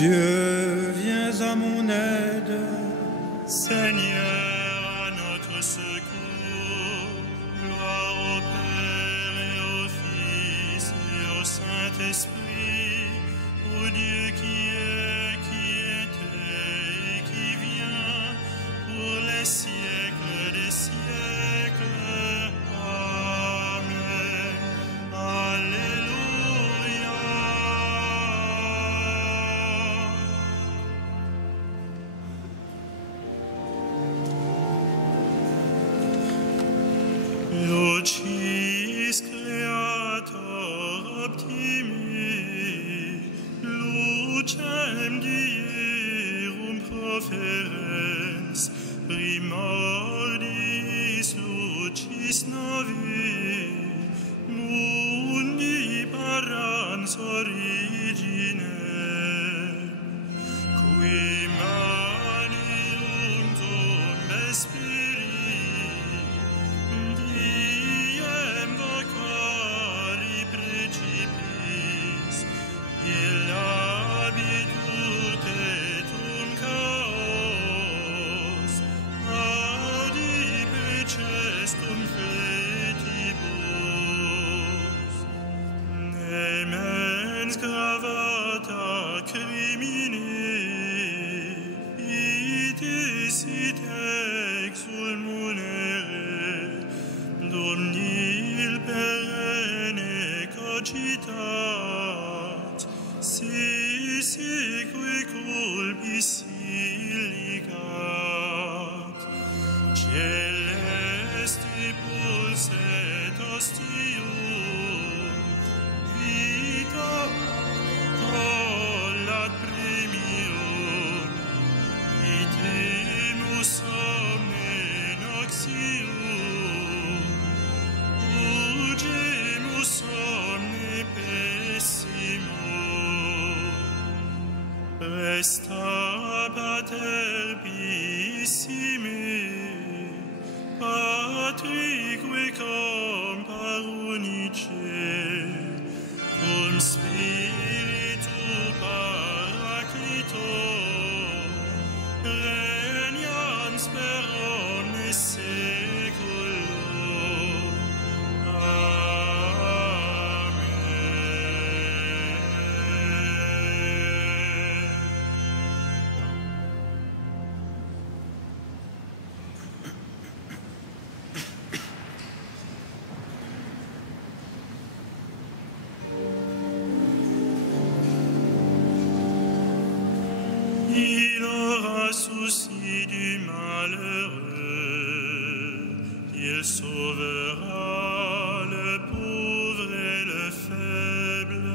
Dieu, viens à mon aide. Seigneur, à notre secours. Gloire au Père et au Fils et au Saint-Esprit, au Dieu qui est, qui était et qui vient, pour les siècles des siècles. Amen. Alléluia. Lucis Creator optimi, lucem dierum proferens, primordis lucis novi, mundi parans origine, qui maniuntum Spirit, diem vocari principis, illabitur tetum chaos, audipe cestum fletibus, nemens gravata crimine, itis it exul munere, Domnil perenne cogitat, sique culpis illigat, celesti pulset ostium, vita tollat premium, itemus omne noxium, ugemus omne pessimum. Presta pater pissime, patrique compar unice, cum spiritu paraclito, regnans per omnes saeculum. Il aura souci du malheureux, il sauvera le pauvre et le faible.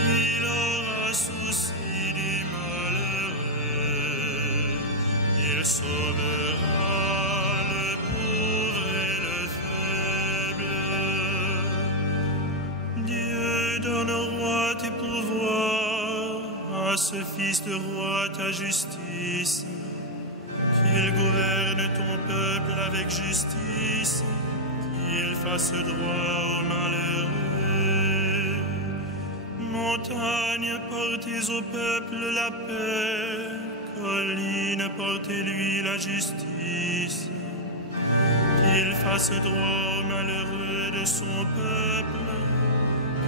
Il aura souci du malheureux, il sauvera le pauvre et le faible. Dieu donne au roi tes pouvoirs, à ce fils de roi ta justice, qu'il gouverne ton peuple avec justice, qu'il fasse droit aux malheureux. Montagne, portez au peuple la paix, colline, portez-lui la justice, qu'il fasse droit aux malheureux de son peuple,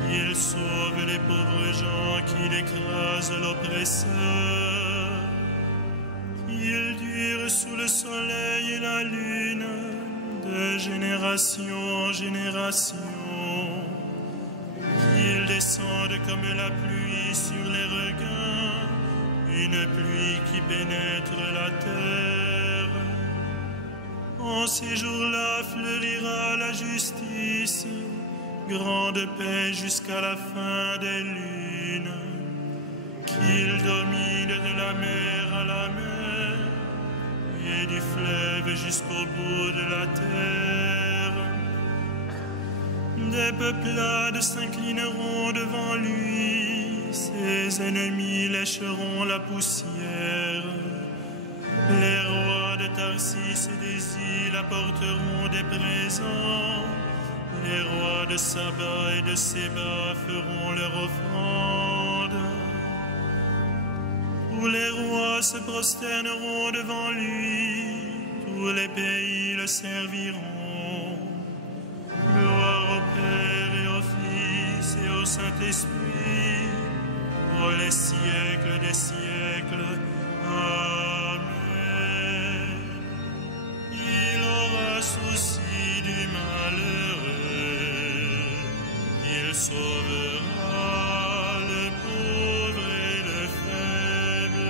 qu'il sauve les pauvres gens, qu'il écrase l'oppresseur, qu'il dure sous le soleil et la lune, de génération en génération, qu'il descende comme la pluie sur les regains, une pluie qui pénètre la terre. En ces jours-là fleurira la justice, grande paix jusqu'à la fin des lunes, qu'il domine de la mer à la mer et du fleuve jusqu'au bout de la terre. Des peuplades s'inclineront devant lui, ses ennemis lécheront la poussière. Les rois de Tarsis et des îles apporteront des présents. Les rois de Saba et de Séba feront leur offrande. Tous les rois se prosterneront devant lui, tous les pays le serviront. Gloire au Père et au Fils et au Saint-Esprit, pour les siècles des siècles. Amen. Il aura souci du malheureux, il sauvera le pauvre et le faible.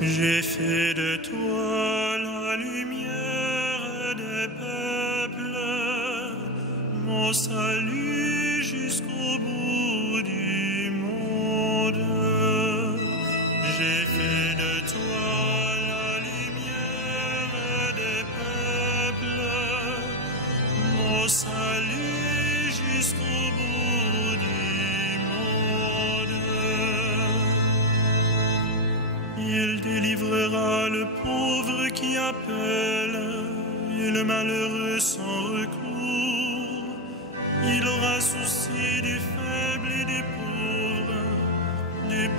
J'ai fait de toi la lumière des peuples, mon salut jusqu'au bout du monde. J'ai fait de toi la lumière des peuples, mon salut jusqu'au bout du monde. Il délivrera le pauvre qui appelle et le malheureux sans recours. Il aura souci du faible et des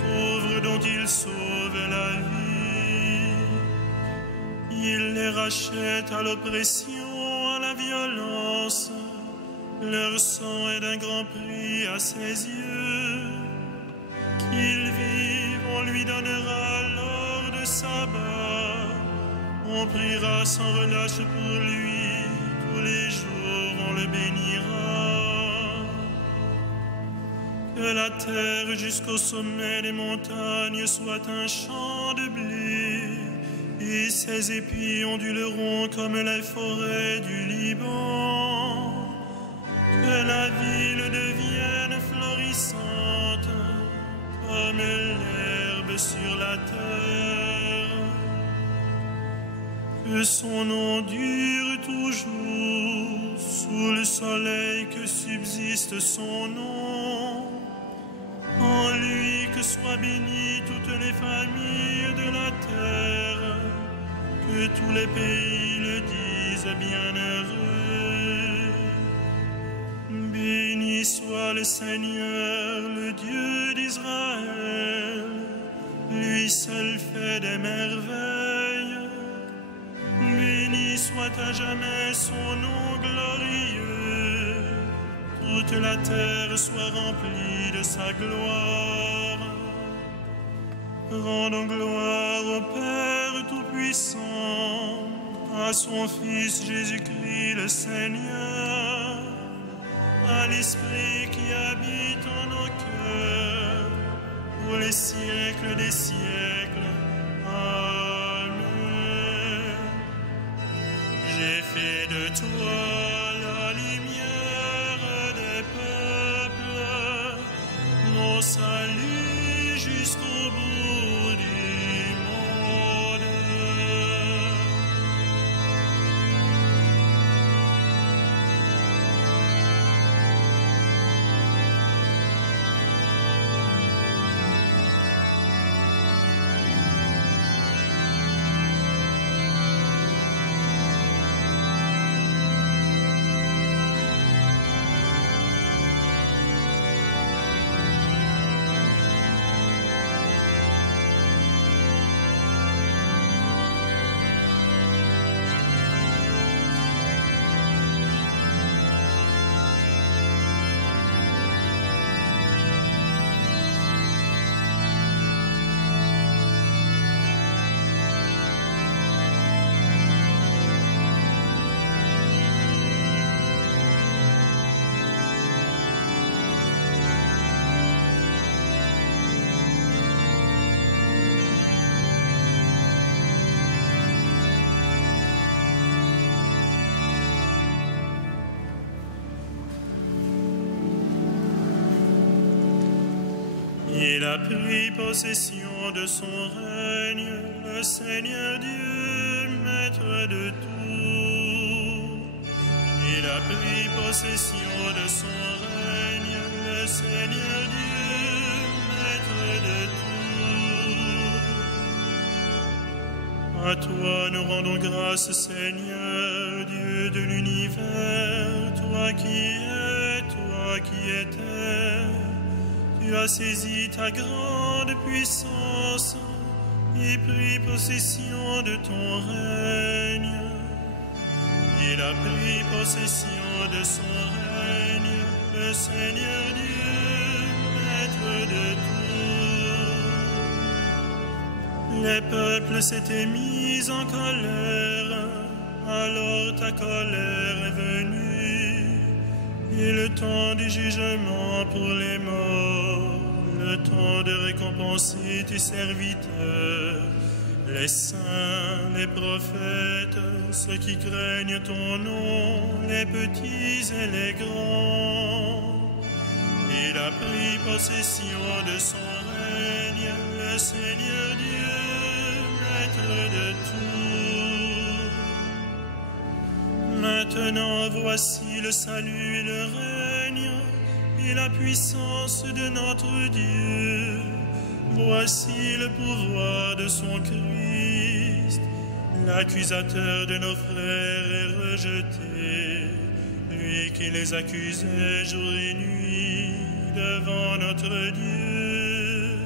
pauvres dont il sauve la vie. Il les rachète à l'oppression, à la violence. Leur sang est d'un grand prix à ses yeux. Qu'il vive, on lui donnera l'or de sabbat. On priera sans relâche pour lui, tous les jours on le bénira. Que la terre jusqu'au sommet des montagnes soit un champ de blé, et ses épis onduleront comme les forêts du Liban. Que la ville devienne florissante, comme l'herbe sur la terre. Que son nom dure toujours, sous le soleil que subsiste son nom. En lui que soient bénies toutes les familles de la terre, que tous les pays le disent bienheureux. Béni soit le Seigneur, le Dieu d'Israël, lui seul fait des merveilles. Béni soit à jamais son nom glorieux, toute la terre soit remplie de sa gloire. Rendons gloire au Père Tout-Puissant, à son Fils Jésus-Christ le Seigneur, à l'Esprit qui habite en nos cœurs, pour les siècles des siècles. Amen. J'ai fait de toi la lumière des peuples, mon salut jusqu'au bout du monde. Il a pris possession de son règne, le Seigneur Dieu, maître de tout. Il a pris possession de son règne, le Seigneur Dieu, maître de tout. À toi nous rendons grâce, Seigneur, Dieu de l'univers, toi qui étais. Tu as saisi ta grande puissance et pris possession de ton règne. Il a pris possession de son règne, le Seigneur Dieu, maître de tout. Les peuples s'étaient mis en colère, alors ta colère est venue, et le temps du jugement pour les morts, le temps de récompenser tes serviteurs, les saints, les prophètes, ceux qui craignent ton nom, les petits et les grands. Il a pris possession de son règne, le Seigneur Dieu, maître de tout. Maintenant voici le salut et le règne et la puissance de notre Dieu. Voici le pouvoir de son Christ. L'accusateur de nos frères est rejeté, lui qui les accusait jour et nuit devant notre Dieu.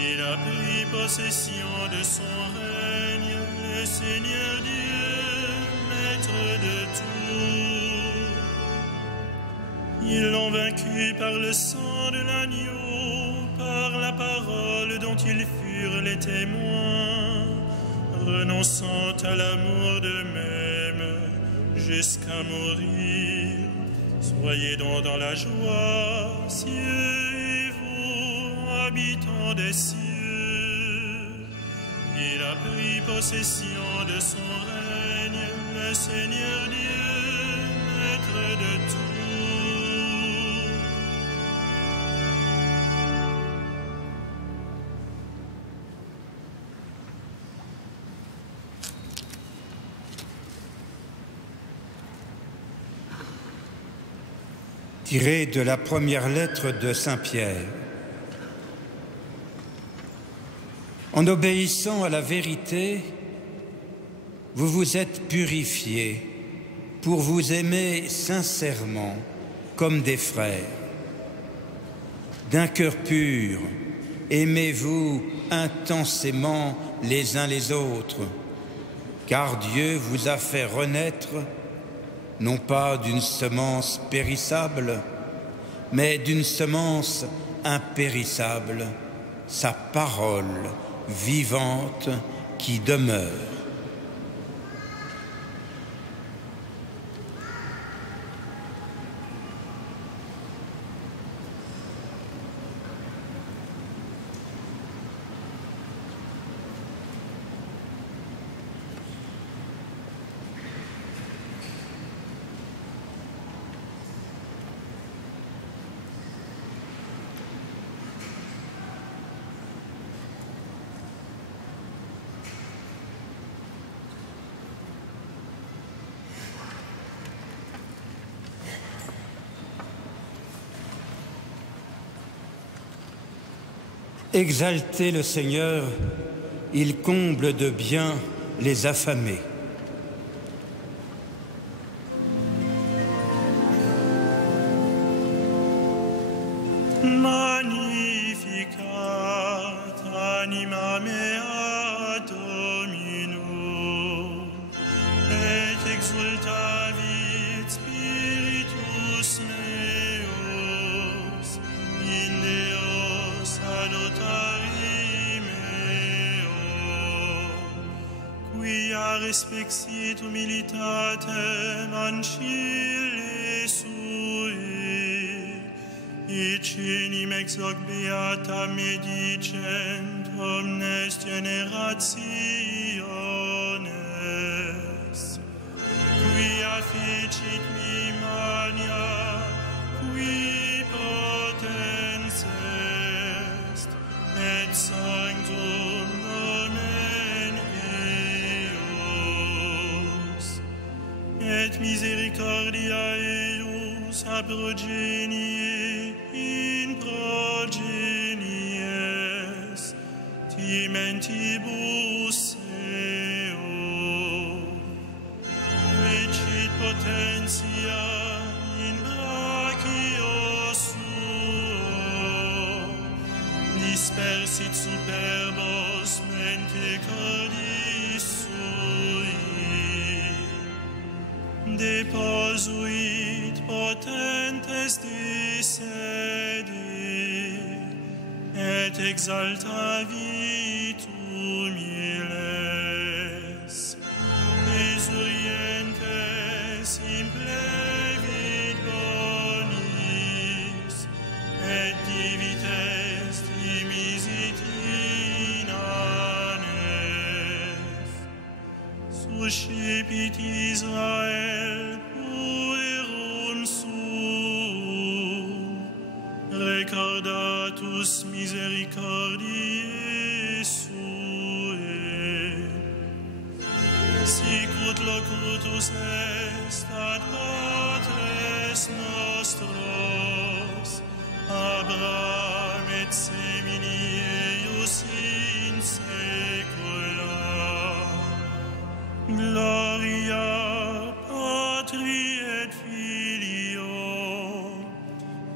Il a pris possession de son règne, le Seigneur Dieu, maître de tout. Ils l'ont vaincu par le sang de l'agneau, par la parole dont ils furent les témoins, renonçant à l'amour d'eux-mêmes jusqu'à mourir. Soyez donc dans la joie, cieux et vous, habitants des cieux. Il a pris possession de son règne, le Seigneur Dieu, maître de tout. Tiré de la première lettre de Saint Pierre. En obéissant à la vérité, vous vous êtes purifiés pour vous aimer sincèrement comme des frères. D'un cœur pur, aimez-vous intensément les uns les autres, car Dieu vous a fait renaître non pas d'une semence périssable, mais d'une semence impérissable, sa parole vivante qui demeure. Exaltez le Seigneur, il comble de bien les affamés. Magnificat anima mea Domino, et exultavit spiritus meus, in Deus adotari meo, quia respexit humilitatem ancille sui, Icinim ex hoc beata medicent omnes generationes, quia ficit mi mania, qui potens est, sanctum nomen eius, et misericordia eius ab progenie in progenies, timentibus eo, vecit potentia in brachio suo, dispersit superbos mentecadis sui, deposuit potentes disedi, et exaltavit humiles, exurientes implevit bonis, et divites dimisit in anes, suscipit Israel puerum suum, recordatus misericordiae suae, sicut locutus est ad patres nostros, Abraham et semini eius in saecula. Gloria Patri et Filio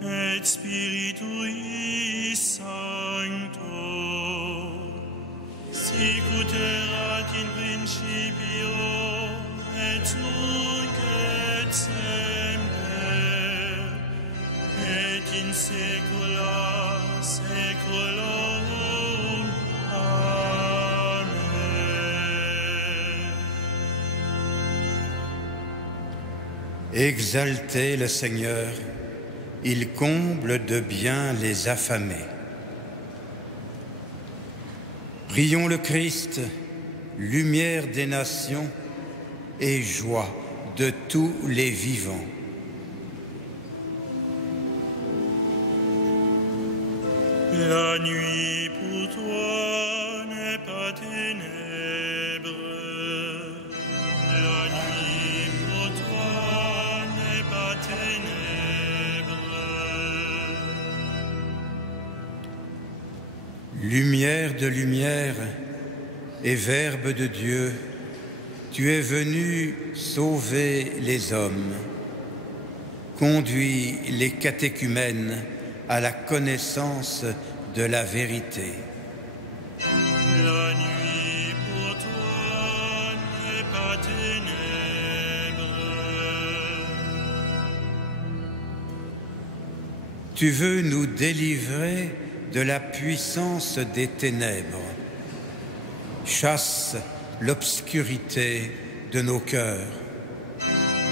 et Spiritui Sancto, sicut erat in principio et nunc et semper et in saecula saeculorum. Amen. Exaltez le Seigneur, il comble de bien les affamés. Prions le Christ, lumière des nations et joie de tous les vivants. La nuit pour toi n'est pas ténèbres, la nuit pour toi n'est pas ténèbres. Lumière de lumière et Verbe de Dieu, tu es venu sauver les hommes. Conduis les catéchumènes à la connaissance de la vérité. La nuit pour toi n'est pas ténèbres. Tu veux nous délivrer de la puissance des ténèbres. Chasse l'obscurité de nos cœurs.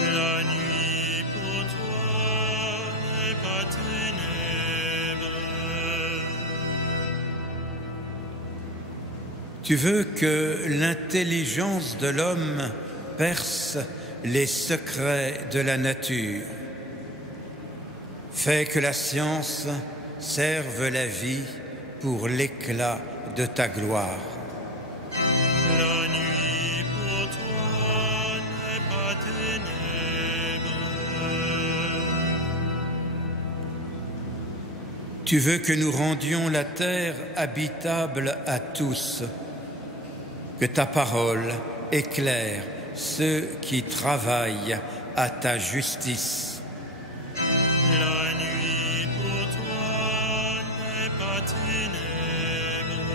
La nuit pour toi n'est pas ténèbres. Tu veux que l'intelligence de l'homme perce les secrets de la nature. Fais que la science serve la vie pour l'éclat de ta gloire. La nuit pour toi n'est pas ténèbres. Tu veux que nous rendions la terre habitable à tous, que ta parole éclaire ceux qui travaillent à ta justice. La nuit pour toi n'est pas ténèbres.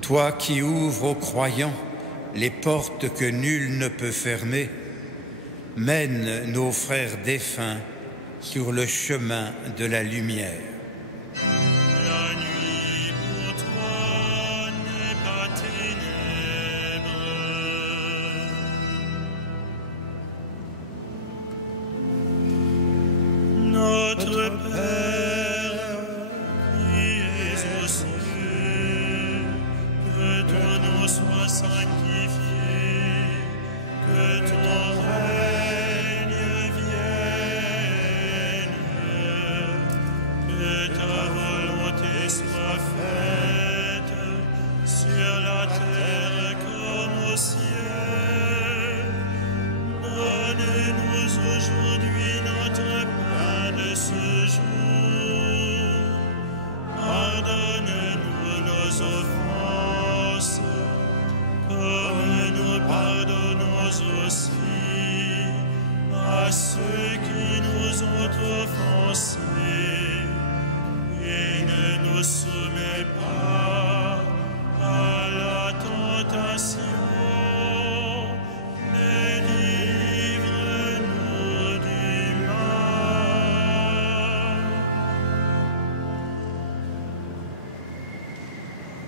Toi qui ouvres aux croyants les portes que nul ne peut fermer, mène nos frères défunts sur le chemin de la lumière. La nuit pour toi n'est pas ténèbres. Notre Père, qui es aux cieux, que ton nom soit sanctifié, que ton règne vienne, que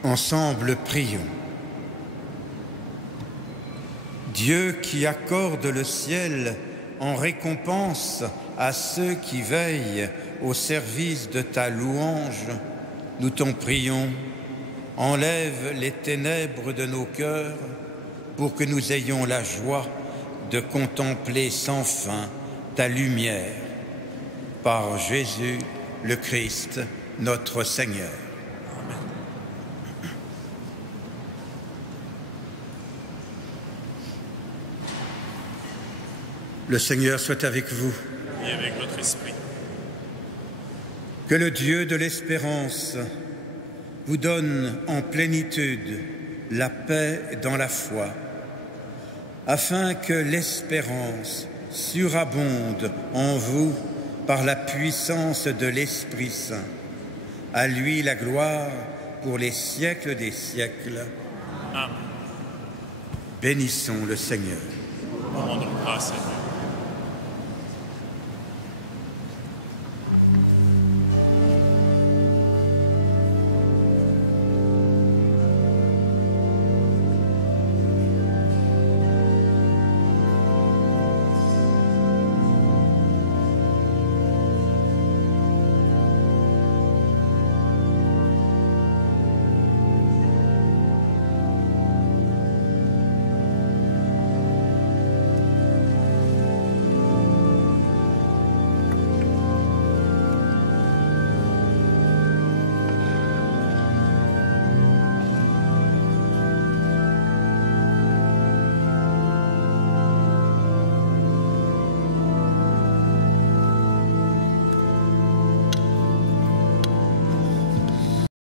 Ensemble, prions. Dieu qui accorde le ciel en récompense à ceux qui veillent au service de ta louange, nous t'en prions, enlève les ténèbres de nos cœurs pour que nous ayons la joie de contempler sans fin ta lumière. Par Jésus le Christ, notre Seigneur. Amen. Le Seigneur soit avec vous. Et avec votre esprit. Que le Dieu de l'espérance vous donne en plénitude la paix dans la foi, afin que l'espérance surabonde en vous par la puissance de l'Esprit Saint. À lui la gloire pour les siècles des siècles. Amen. Bénissons le Seigneur. Rendons grâce à Dieu.